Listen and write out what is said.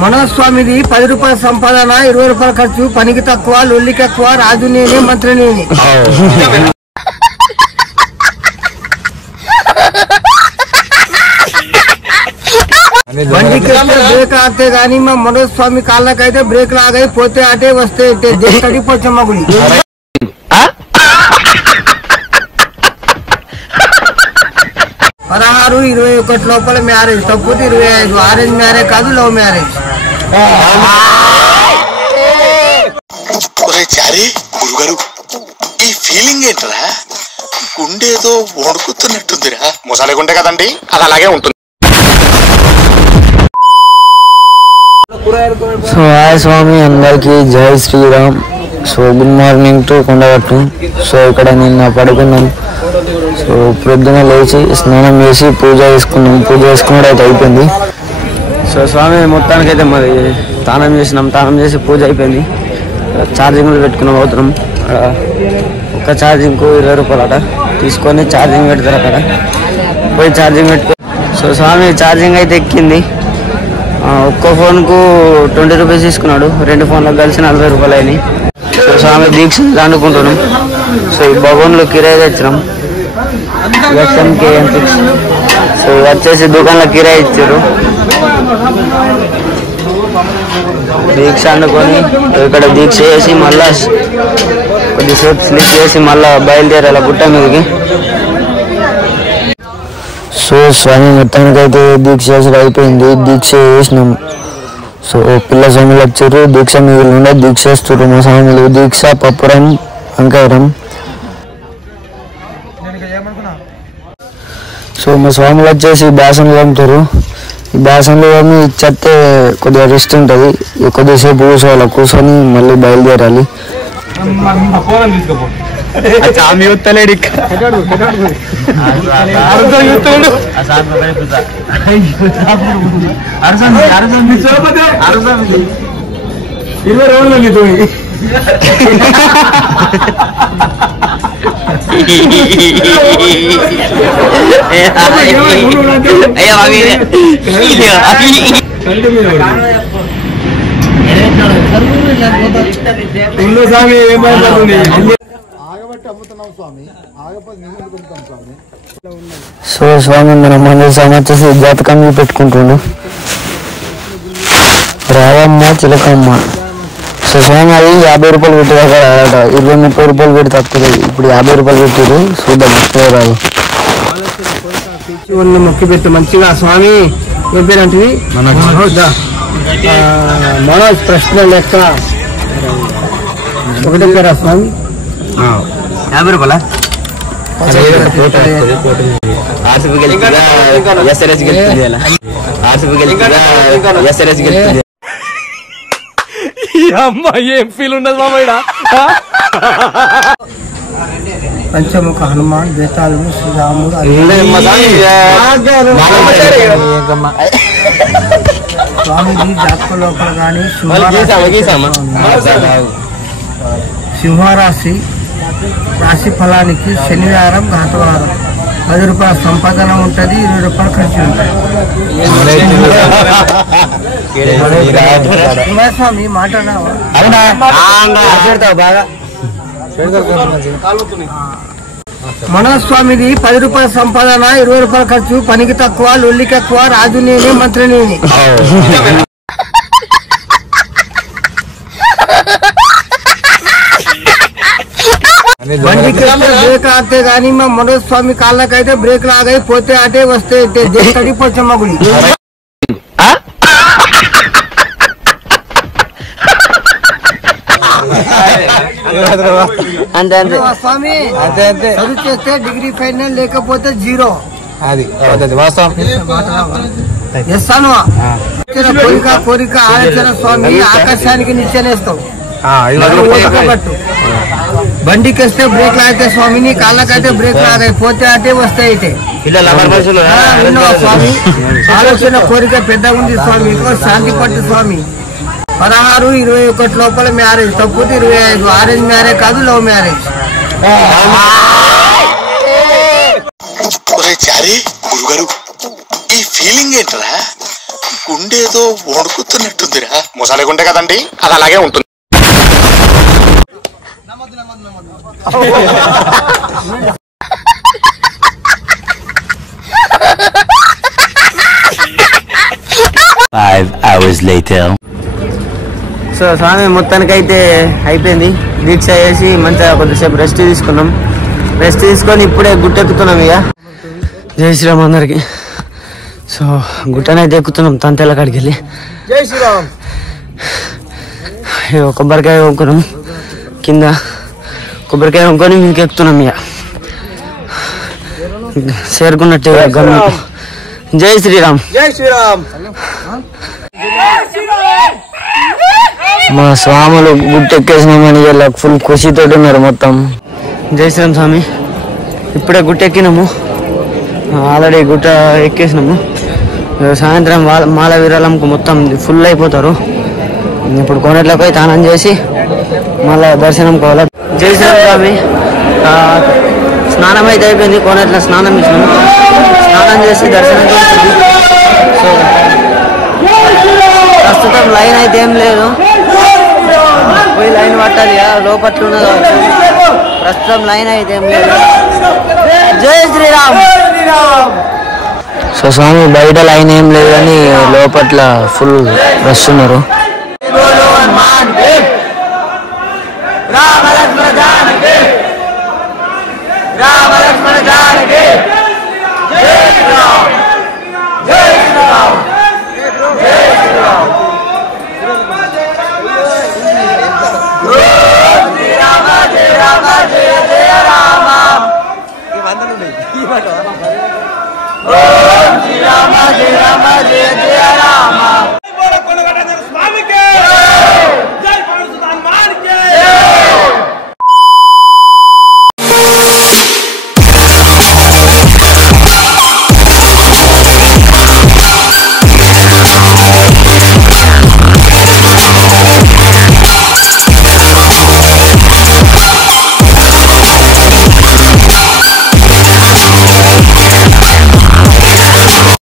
మనోజ్ స్వామిది 10 రూపాయల సంపాదన 20 రూపాయల ఖర్చు, పనికి తక్కువ, లొల్లికి ఎక్కువ, రాజు నేనే మంత్రి నేనే. బండికి బ్రేక్ ఆగితే గానీ మా మనోజ్ స్వామి కాళ్ళకైతే బ్రేక్ లాగాయి, పోతే అటే వస్తే దేశడి పోచమ్మ గుడి. 16-21 లోపల మ్యారేజ్, తప్పుతే 25. ఆరెంజ్ మ్యారేజ్ కాదు, లవ్ మ్యారేజ్. గురుగారు ఈ ఫీలింగ్ ఏంటరా? గుండేదో వణుకుతున్నట్టుందిరా. మొసలి గుండె కదండి, అది అలాగే ఉంటుంది. సో హాయ్ స్వామి, అందరికీ జై Sriram. So good morning to Kondagattu. So ఇక్కడ నిన్న పడుకున్నాం. సో పొద్దున లేచి స్నానం చేసి పూజ చేసుకున్నాం. పూజ చేసుకున్నది అయితే అయిపోయింది. సో స్వామి మొత్తానికైతే మరి తానం చేసినాం. తానం చేసి పూజ అయిపోయింది. ఛార్జింగ్లు పెట్టుకున్నాం. అవుతున్నాం ఒక్క ఛార్జింగ్కు 20 రూపాయలు అట తీసుకొని ఛార్జింగ్ పెడతారు అక్కడ పోయి ఛార్జింగ్ పెట్టుకో. సో స్వామి ఛార్జింగ్ అయితే ఎక్కింది. ఒక్క ఫోన్కు 20 రూపీస్ తీసుకున్నాడు. 2 ఫోన్లకు కలిసి 40 రూపాయలు అయినాయి. సో స్వామి దీక్ష అనుకుంటున్నాం. సో ఈ భవన్లో కిరాయి తెచ్చినాం. సో వచ్చేసి దుకాణంలో కిరాయి ఇచ్చారు. దీక్ష అనుకొని ఇక్కడ దీక్ష చేసి మళ్ళా కొద్దిసేపు స్లీప్ చేసి మళ్ళా బయలుదేరాల గుట్ట మీదకి. సో స్వామి మొత్తానికైతే దీక్ష చేసి అయిపోయింది. దీక్ష చేసినాం. సో పిల్ల స్వామిలు వచ్చారు. దీక్ష మిగిలి ఉండే దీక్ష చేస్తారు మా స్వామిలు. దీక్ష పప్పురం వంకాయరం. సో మా స్వాములు వచ్చేసి బాసనలు అమ్ముతారు. ఈ బాసనలు అమ్మి ఇచ్చేస్తే కొద్దిగా రెస్ట్ ఉంటుంది. కొద్దిసేపు కూర్చోవాలి. కూర్చొని మళ్ళీ బయలుదేరాలి. సో స్వామి మన మంది స్వామి వచ్చేసి జాతకం పెట్టుకుంటుండు. రావమ్మ చిలకమ్మ. సో స్వామి అది 50 రూపాయలు పెట్టి అక్కడ 20-30 రూపాయలు పెట్టి తక్కువ. ఇప్పుడు 50 రూపాయలు పెట్టారు. చూద్దాం వస్తే రాదు. మొక్కి పెట్టి మంచిగా స్వామి. ఏ పేరు అంటే మనోజ్ ప్రశ్న లెక్క ఒకటే పేరా స్వామి? 50 రూపాయల ఏం ఫీల్ ఉండదు మామయ్య. పంచముఖ హనుమాన్, బేతాళుడు, శ్రీరాముడు, స్వామిజీ జాతక లోపల కానీ సింహరాశి రాశి ఫలానికి శనివారం ఘాతవారం 10 రూపాయల సంపాదన ఉంటుంది, 20 రూపాయలు ఖర్చు ఉంటుంది. స్వామి మాట్లాడావా? మనోజ్ స్వామిది 10 రూపాయల సంపాదన 20 రూపాయల ఖర్చు, పనికి తక్కువ, లొల్లికి ఎక్కువ, రాజు నేనే మంత్రి నేనే. బండికి బ్రేక్ ఆగితే గానీ మా మనోజ్ స్వామి కాళ్ళకైతే బ్రేక్ లాగాయి, పోతే అటే వస్తే దేశడి పోచమ్మ గుడి. అంతే అంతే స్వామి. చదువు చేస్తే డిగ్రీ ఫైనల్, లేకపోతే 0. అది వాస్తవం. కోరిక ఆలోచన స్వామి ఆకాశానికి నిచ్చెనేస్తావు. బండికి వస్తే బ్రేక్ లాగితే స్వామిని, కాళ్ళకైతే బ్రేక్ లాగాయి, పోతే అటే వస్తాయి ఇటే. స్వామి ఆలోచన కోరిక పెద్దగా ఉంది స్వామి. శాంతి పట్టు స్వామి. 16-21 లోపల మ్యారేజ్, తప్పుతే 25. ఆరెంజ్ మ్యారేజ్ కాదు, లవ్ మ్యారేజ్. గురుగారు ఈ ఫీలింగ్ ఏంటరా? గుండేదో వణుకుతున్నట్టుందిరా. ముసలి గుండె కదండి, అది అలాగే ఉంటుంది. సో స్వామి మొత్తానికైతే అయిపోయింది. దీక్ష చేసి మంచిగా కొద్దిసేపు రెస్ట్ తీసుకున్నాం. రెస్ట్ తీసుకొని ఇప్పుడే గుట్టెక్కుతున్నాం. ఇక జై శ్రీరామ్ అందరికి. సో గుట్టనైతే ఎక్కుతున్నాం తంతెల కాడికి వెళ్ళి. జై శ్రీరామ్. కొబ్బరికాయ కొనుక్కున్నాం, కింద కొబ్బరికాయ కొనుక్కొని మీకు ఎక్కుతున్నాం. ఇక చేరుకున్నట్టే గమ్యం. జై శ్రీరామ్. జై శ్రీరామ్. మా స్వాములు గుట్టెక్కేసినామని ఇలా ఫుల్ ఖుషితో ఉన్నారు మొత్తం. జై శ్రీరామ్ స్వామి. ఇప్పుడే గుట్టెక్కినాము, ఆల్రెడీ గుట్ట ఎక్కేసినాము. సాయంత్రం మాల విరాళంకు మొత్తం ఫుల్ అయిపోతారు. ఇప్పుడు కోనేట్లోకి పోయి స్నానం చేసి మళ్ళీ దర్శనం కావాలి. జై శ్రీరామ్ స్వామి. స్నానం అయితే అయిపోయింది, కోనేట్లో స్నానం ఇచ్చినాము. స్నానం చేసి దర్శనం చేసింది. సో ప్రస్తుతం లైన్ అయితే ఏం లేదు, పోయి లైన్ పట్టాలి. లోపట్ల ఉన్నది ప్రస్తుతం లైన్ అయితే ఏం లేదు. జై శ్రీరామ్. సో స్వామి బయట లైన్ ఏం లేదు కానీ లోపట్ల ఫుల్ రష్ ఉన్నారు. ఓం శ్రీ రామ జయ రామ జయ జయ రామ.